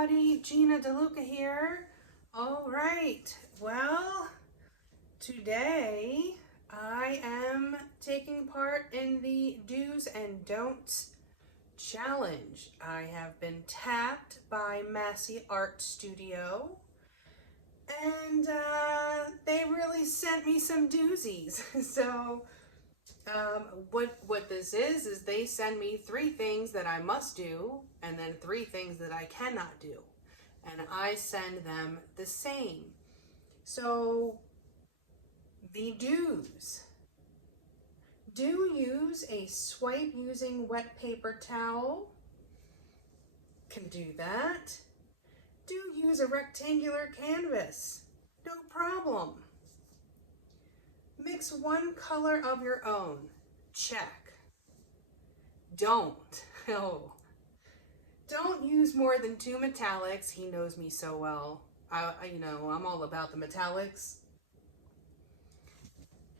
everybody, Gina DeLuca here. All right, well, today I am taking part in the Do's and Don'ts Challenge. I have been tapped by Masse Art Studio, and they really sent me some doozies. So what this is they send me 3 things that I must do and then 3 things that I cannot do, and I send them the same. So the do's: do use a swipe using wet paper towel, can do that. Do use a rectangular canvas, no problem. Mix one color of your own, check. Don't, oh, don't use more than 2 metallics. He knows me so well. I'm all about the metallics.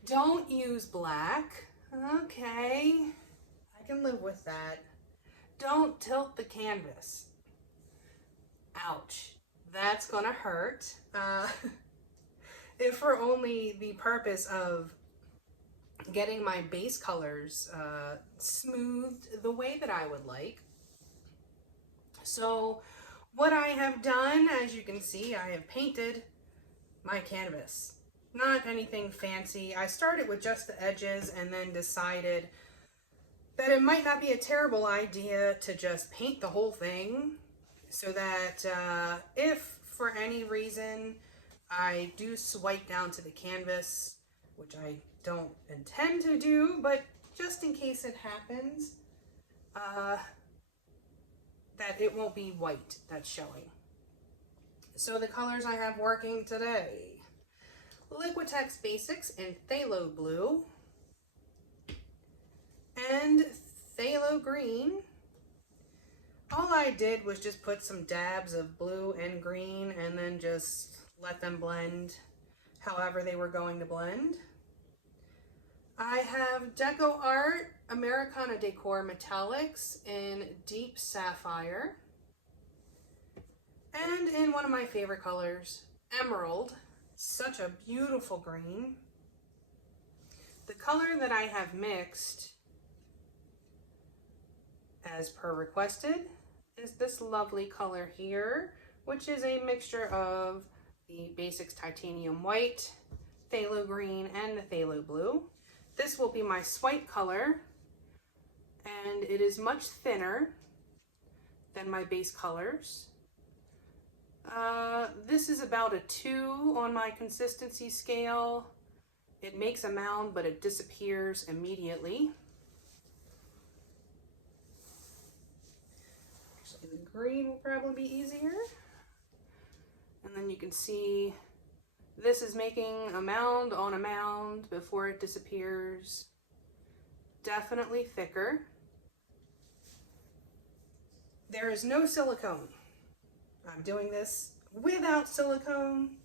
Don't use black. Okay, I can live with that. Don't tilt the canvas. Ouch, that's gonna hurt. If for only the purpose of getting my base colors smoothed the way that I would like. So what I have done, as you can see, I have painted my canvas. Not anything fancy. I started with just the edges and then decided that it might not be a terrible idea to just paint the whole thing, so that if for any reason I do swipe down to the canvas, which I don't intend to do, but just in case it happens, that it won't be white that's showing. So the colors I have working today: Liquitex Basics in Phthalo Blue and Phthalo Green. All I did was just put some dabs of blue and green and then just let them blend however they were going to blend. I have DecoArt Americana Decor Metallics in Deep Sapphire, and in one of my favorite colors, Emerald. Such a beautiful green. The color that I have mixed, as per requested, is this lovely color here, which is a mixture of the BasicsTitanium White, Phthalo Green, and the Phthalo Blue. This will be my swipe color, and it is much thinner than my base colors. This is about a 2 on my consistency scale. It makes a mound, but it disappears immediately. Actually, the green will probably be easier. And then you can see this is making a mound on a mound before it disappears. Definitely thicker. There is no silicone. I'm doing this without silicone.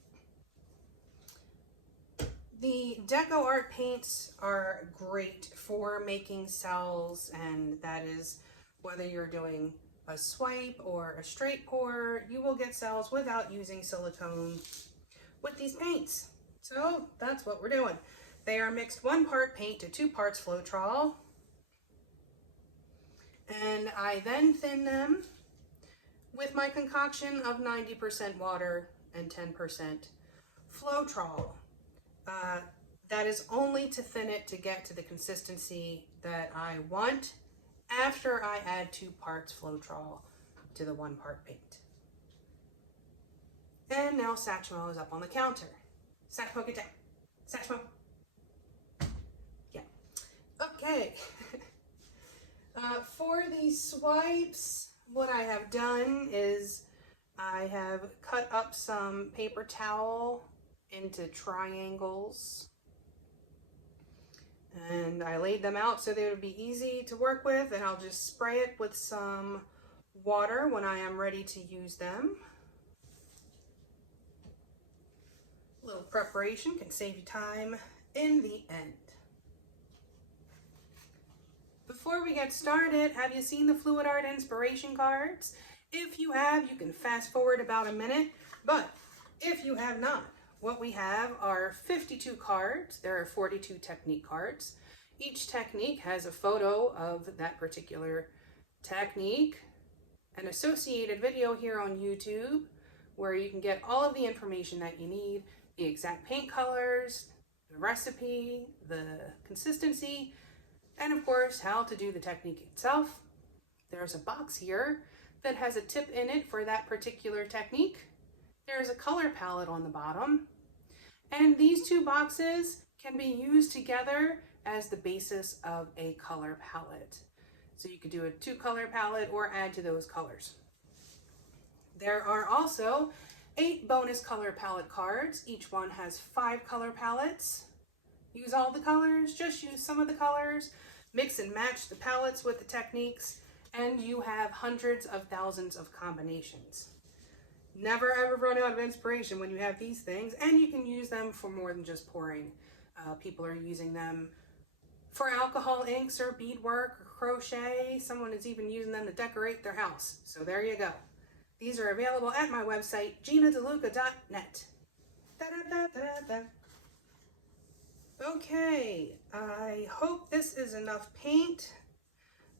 The DecoArt paints are great for making cells, and that is whether you're doing a swipe or a straight pour, you will get cells without using silicone with these paints. So that's what we're doing. They are mixed 1 part paint to 2 parts Floetrol, and I then thin them with my concoction of 90% water and 10% Floetrol. That is only to thin it to get to the consistency that I want after I add 2 parts Floetrol to the 1 part paint. And now Satchmo is up on the counter. Satchmo, get down. Satchmo. Yeah. Okay. For the swipes, what I have done is I have cut up some paper towel into triangles, and I laid them out so they would be easy to work with, and I'll just spray it with some water when I am ready to use them. A little preparation can save you time in the end. Before we get started, have you seen the Fluid Art inspiration cards? If you have, you can fast forward about a minute, but if you have not, what we have are 52 cards. There are 42 technique cards. Each technique has a photo of that particular technique, an associated video here on YouTube where you can get all of the information that you need, the exact paint colors, the recipe, the consistency, and of course how to do the technique itself. There's a box here that has a tip in it for that particular technique. There's a color palette on the bottom, and these two boxes can be used together as the basis of a color palette. So you could do a 2-color palette or add to those colors. There are also 8 bonus color palette cards. Each one has 5 color palettes. Use all the colors, just use some of the colors, mix and match the palettes with the techniques, and you have hundreds of thousands of combinations. Never ever run out of inspiration when you have these things, and you can use them for more than just pouring. People are using them for alcohol inks or beadwork or crochet. Someone is even using them to decorate their house. So there you go. These are available at my website, ginadeluca.net. Okay, I hope this is enough paint.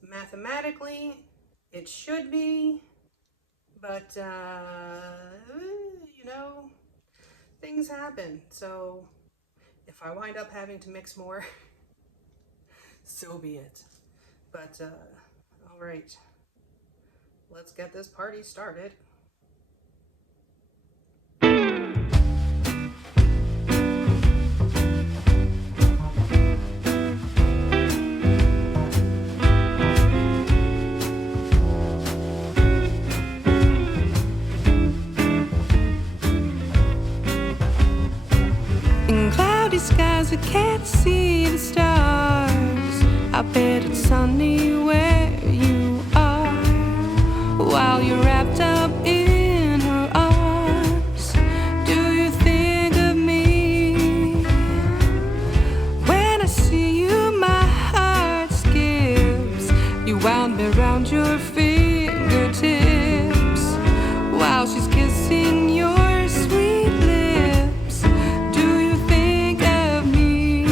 Mathematically, it should be, but you know, things happen. So if I wind up having to mix more, so be it. But all right, let's get this party started. In cloudy skies I can't see the stars. I bet it's sunny where you are, while you're wrapped up in her arms. Do you think of me? When I see you my heart skips. You wound me around your fingertips while she's kissing your sweet lips. Do you think of me?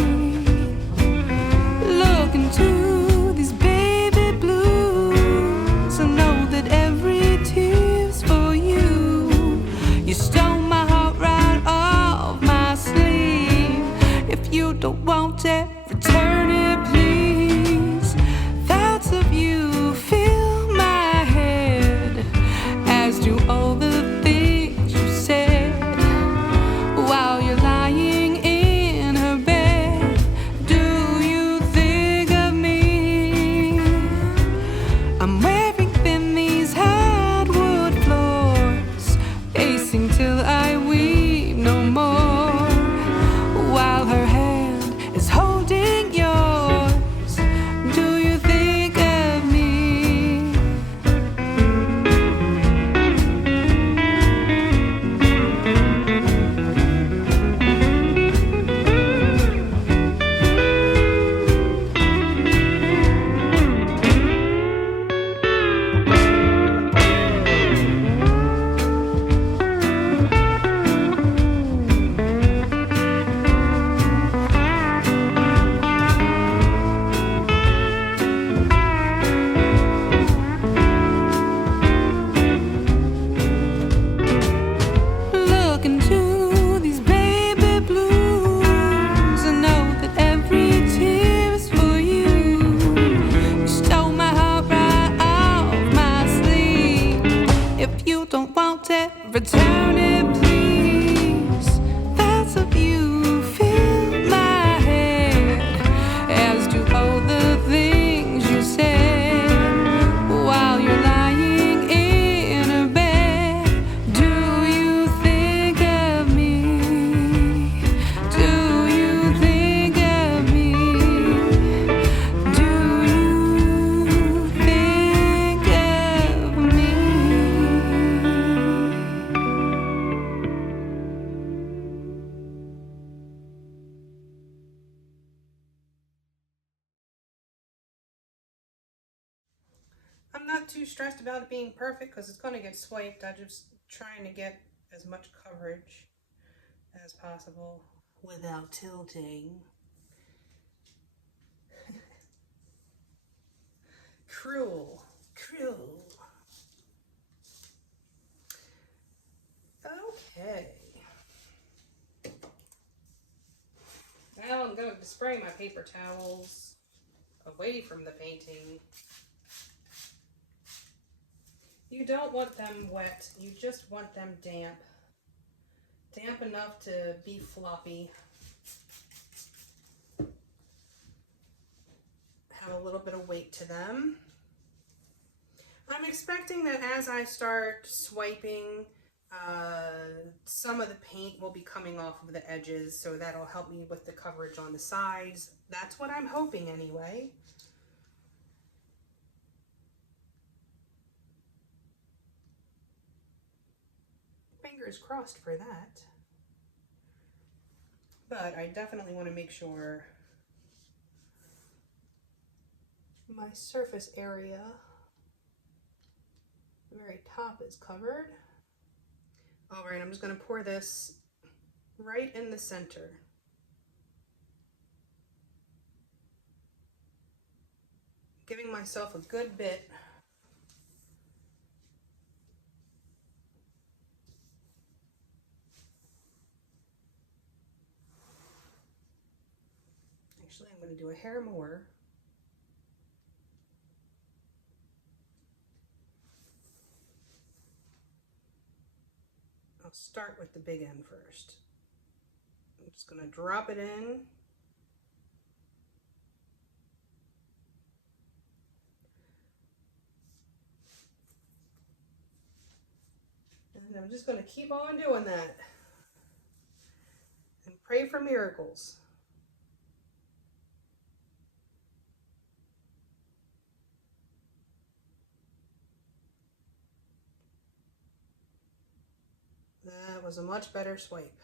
Look into these baby blues. I know that every tear's for you. You stole my heart right off my sleeve. If you don't want it, return it, please. Thoughts of you fill my head, as do all the things you said while you're lying in her bed. Do you think of me? I'm wearing thin these hardwood floors, pacing till I weep no more, while her hand is holding not too stressed about it being perfect because it's going to get swiped. I'm just trying to get as much coverage as possible without tilting. Cruel. Okay. Now I'm going to spray my paper towels away from the painting. You don't want them wet, you just want them damp. Damp enough to be floppy. Have a little bit of weight to them. I'm expecting that as I start swiping, some of the paint will be coming off of the edges, so that'll help me with the coverage on the sides. That's what I'm hoping anyway. Fingers crossed for that. But I definitely want to make sure my surface area, the very top, is covered. All right, I'm just going to pour this right in the center. Giving myself a good bit. Actually, I'm going to do a hair more. I'll start with the big end first. I'm just going to drop it in. And I'm just going to keep on doing that. And pray for miracles. That was a much better swipe.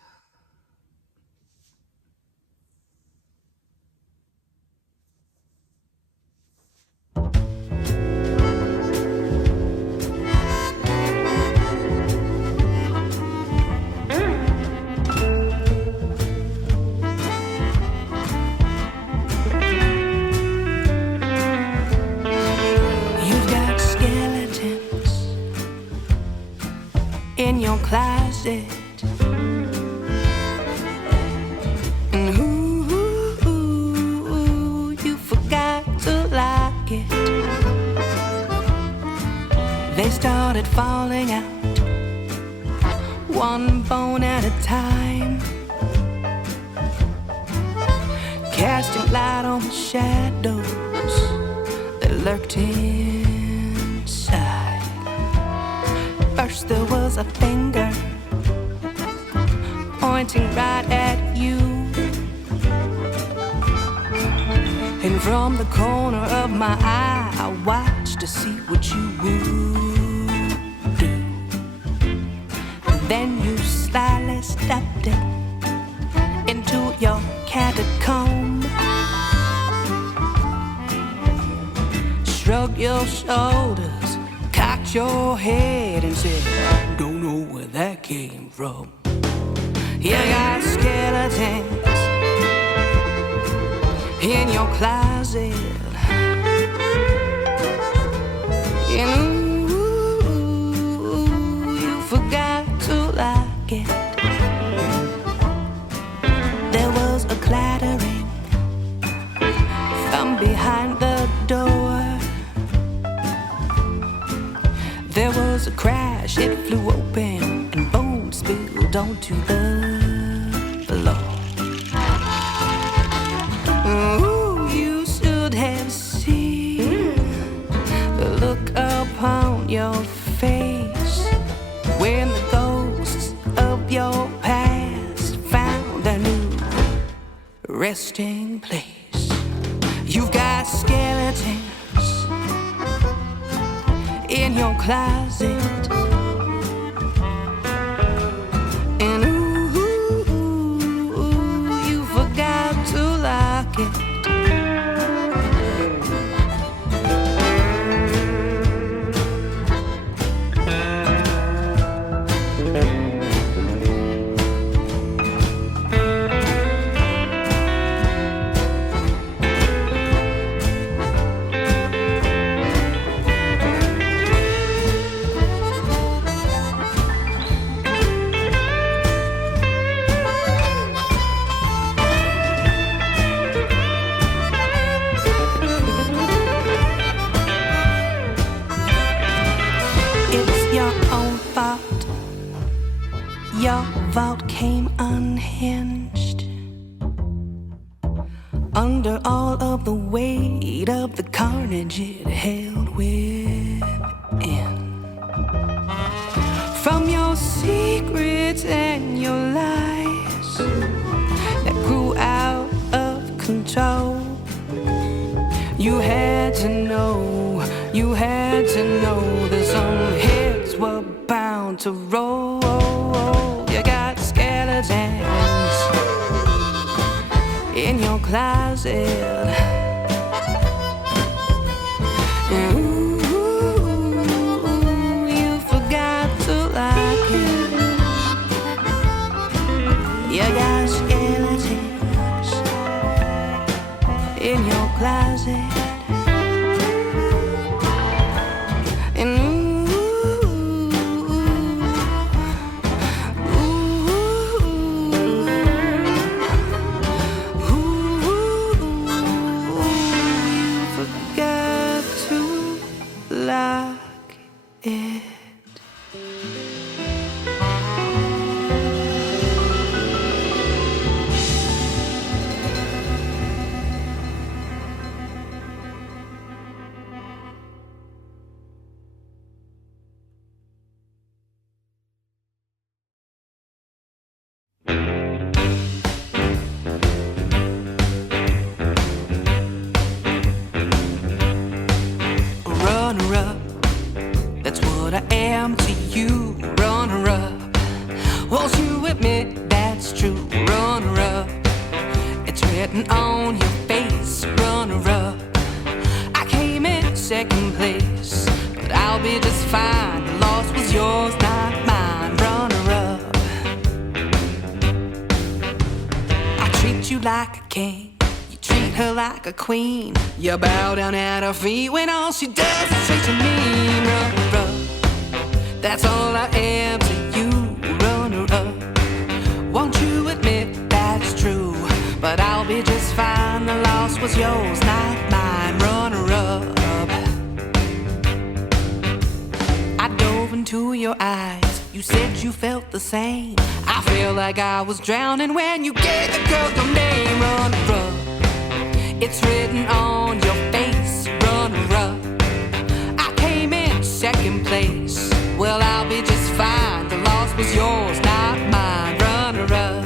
In your closet, and ooh, you forgot to lock it. They started falling out, one bone at a time, casting light on the shadows that lurked inside. First there was a finger pointing right at you, and from the corner of my eye I watched to see what you would do. And then you slyly stepped it into your catacomb, shrugged your shoulders, cocked your head and said, don't know where that came from. You got skeletons in your closet, and ooh, you forgot to lock it. There was a clattering from behind the door. There was a crash, it flew open, and bones spilled onto the floor. Ooh, you should have seen the look upon your face when the ghosts of your past found a new resting place. You've got skeletons in your closet, and ooh, you forgot to lock it. unhinged under all of the weight of the carnage it held within. From your secrets and your lies that grew out of control, you had to know that some heads were bound to roll. You got skeletons in your closet. Ooh, you forgot to lock it. You got skeletons in your closet. A queen, you bow down at her feet when all she does is treat you mean. Runner-up, that's all I am to you. Runner-up, won't you admit that's true? But I'll be just fine. The loss was yours, not mine. Runner-up, I dove into your eyes. You said you felt the same. I feel like I was drowning when you gave the girl your name. Runner-up, it's written on your face, runner-up. I came in second place. Well, I'll be just fine. The loss was yours, not mine, runner-up.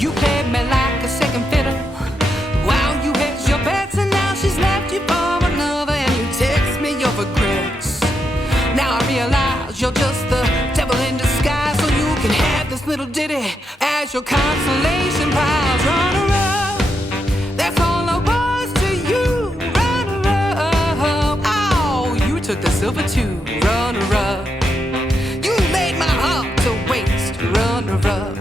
You played me like a second fiddle while you hedged your bets, and now she's left you for another, and you text me your regrets. Now I realize you're just the devil in disguise, so you can have this little ditty as your consolation prize. Runner-up, that's all I was to you. Runner-up, oh, you took the silver too. Runner-up, you laid my heart to waste. Runner-up,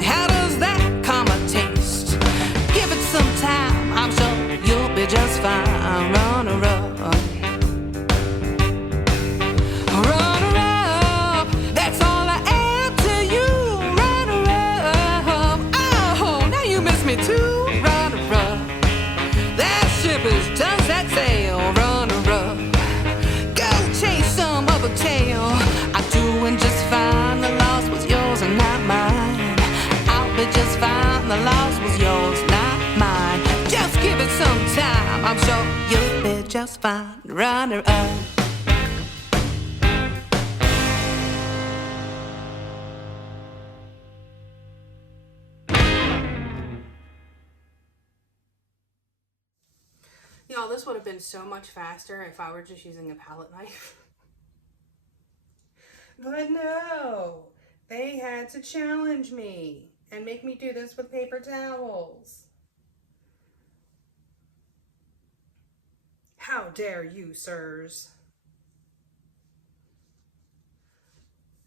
how does that karma taste? Give it some time, I'm sure you'll be just fine. Runner-up, too, runner-up. That ship is done set sail, runner-up. Go chase some other tail. I'm doing just fine. The loss was yours and not mine. I'll be just fine. The loss was yours, not mine. Just give it some time. I'm sure you'll be just fine, runner-up. Y'all, this would have been so much faster if I were just using a palette knife. But no, they had to challenge me and make me do this with paper towels. How dare you, sirs?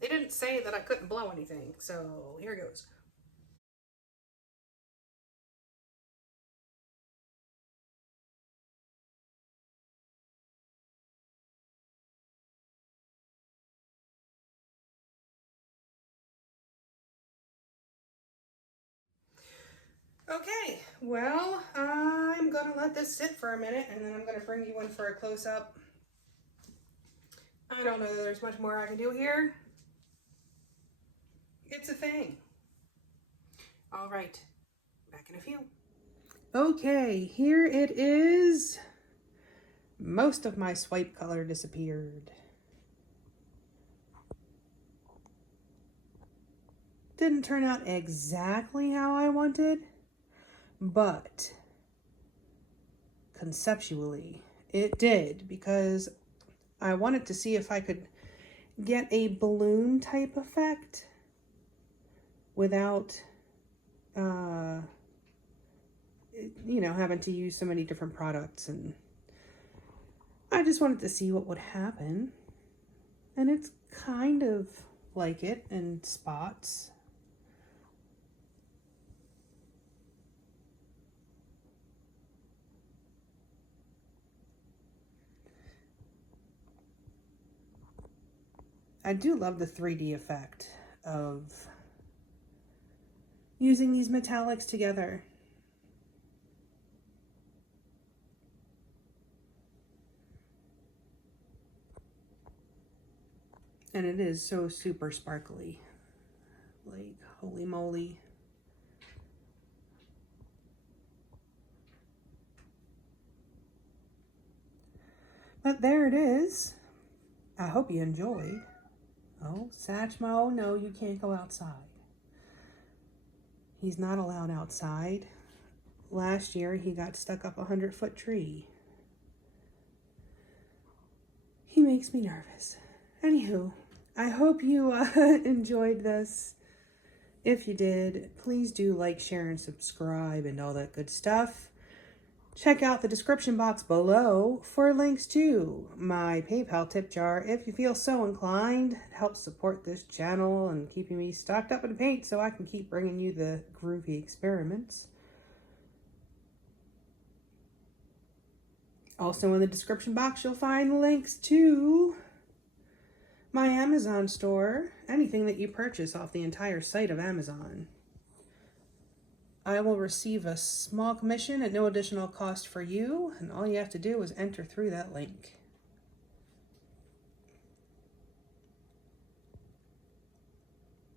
They didn't say that I couldn't blow anything, so here goes. Okay, well, I'm gonna let this sit for a minute and then I'm gonna bring you in for a close-up. I don't know that there's much more I can do here. It's a thing. All right, back in a few. Okay, here it is. Most of my swipe color disappeared. Didn't turn out exactly how I wanted, but conceptually it did, because I wanted to see if I could get a balloon type effect without you know, having to use so many different products, and I just wanted to see what would happen, and it's kind of like it in spots. I do love the 3D effect of using these metallics together. And it is so super sparkly. Like, holy moly. But there it is. I hope you enjoyed. Oh, Satchmo, no, you can't go outside. He's not allowed outside. Last year, he got stuck up a 100-foot tree. He makes me nervous. Anywho, I hope you enjoyed this. If you did, please do like, share, and subscribe and all that good stuff. Check out the description box below for links to my PayPal tip jar if you feel so inclined. It helps support this channel and keeping me stocked up in paint so I can keep bringing you the groovy experiments. Also in the description box, you'll find links to my Amazon store, anything that you purchase off the entire site of Amazon. I will receive a small commission at no additional cost for you, and all you have to do is enter through that link.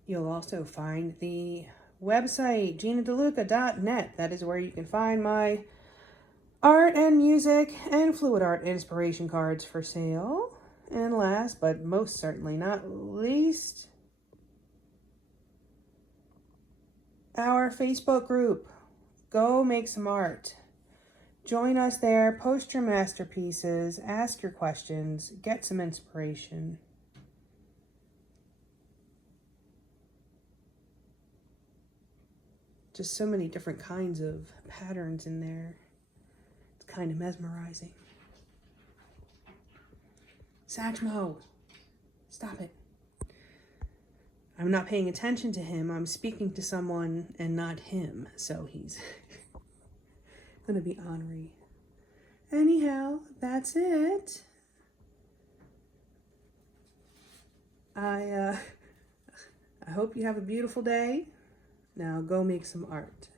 You'll also find the website, GinaDeLuca.net. That is where you can find my art and music and fluid art inspiration cards for sale. And last, but most certainly not least, our Facebook group, Go Make Some Art. Join us there, post your masterpieces, ask your questions, get some inspiration. Just so many different kinds of patterns in there. It's kind of mesmerizing. Satchmo, stop it. I'm not paying attention to him. I'm speaking to someone and not him. So he's gonna be ornery. Anyhow, that's it. I hope you have a beautiful day. Now go make some art.